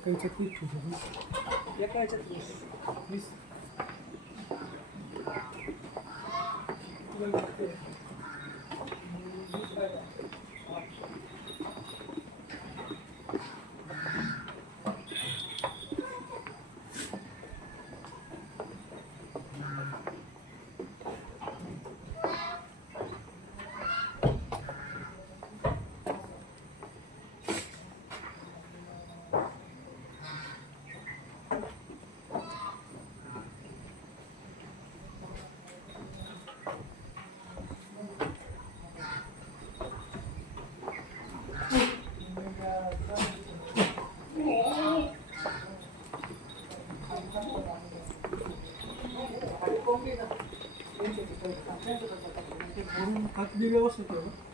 एका याच्यात 30 ठेवतो. एका याच्यात 20. 20 तुला किती आहे? 20 पाहिजे. खत बी व्यवस्थित आहे.